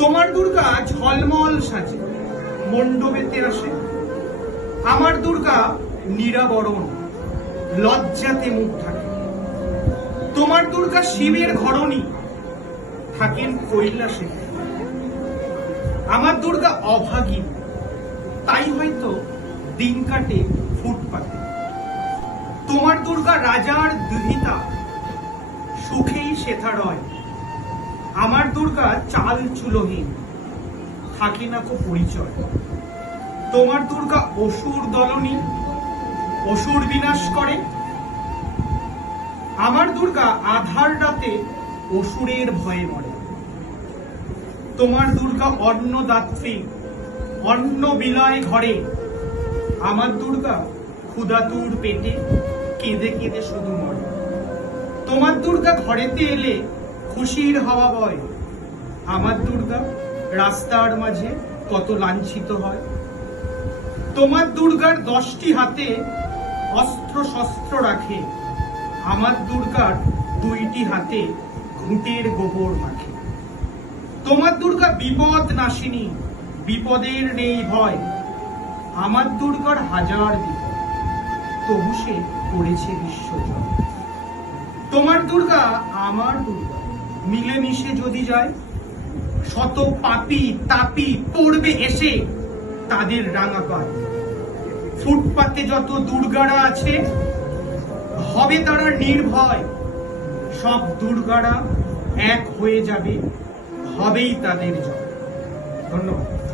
তোমার দুর্গা ঝলমল সাজে মণ্ডপেতে আসে। আমার দুর্গা নিরাবরণ, লজ্জাতে মুখ থাকে। তোমার দুর্গা শিবের ঘরণী থাকেন কৈলাসে। আমার দুর্গা অভাগী, তাই হয়তো দিন কাটে ফুটপাতে। তোমার দুর্গা রাজার দুহিতা, সুখেই সেথা রয়। দুর্গা চাল চুলোহীন। থাকে না কো পরিচয়। তোমার দুর্গা অসুর দলনী অসুর বিনাশ করে। আমার দুর্গা আধার রাতে অসুরের ভয়ে মরে। তোমার দুর্গা অন্নদাত্রী, অন্ন বিলায় ঘরে। আমার দুর্গা ক্ষুদাতুর পেটে কেঁদে কেঁদে শুধু মরে। তোমার দুর্গা ঘরেতে এলে খুশির হওয়া বয়। আমার দুর্গা রাস্তার মাঝে কত লাঞ্ছিত হয়। তোমার দুর্গার দশটি হাতে অস্ত্র শস্ত্র রাখে। আমার দুর্গার দুইটি হাতে ঘুঁটের গোবর মাখে তোমার দুর্গা বিপদ নাশিনী, বিপদের নেই ভয়। আমার দুর্গার হাজার বিপদ, তবু সে করেছে বিশ্বজয়। তোমার দুর্গা আমার দুর্গা, মিলেমিশে যদি যায় শত পাপি তাপি পড়বে এসে তাদের রাঙা পায় ফুটপাতে যত দুর্গারা আছে, হবে তারা নির্ভয়। সব দুর্গারা এক হয়ে যাবে, হবেই তাদের জয়। ধন্যবাদ।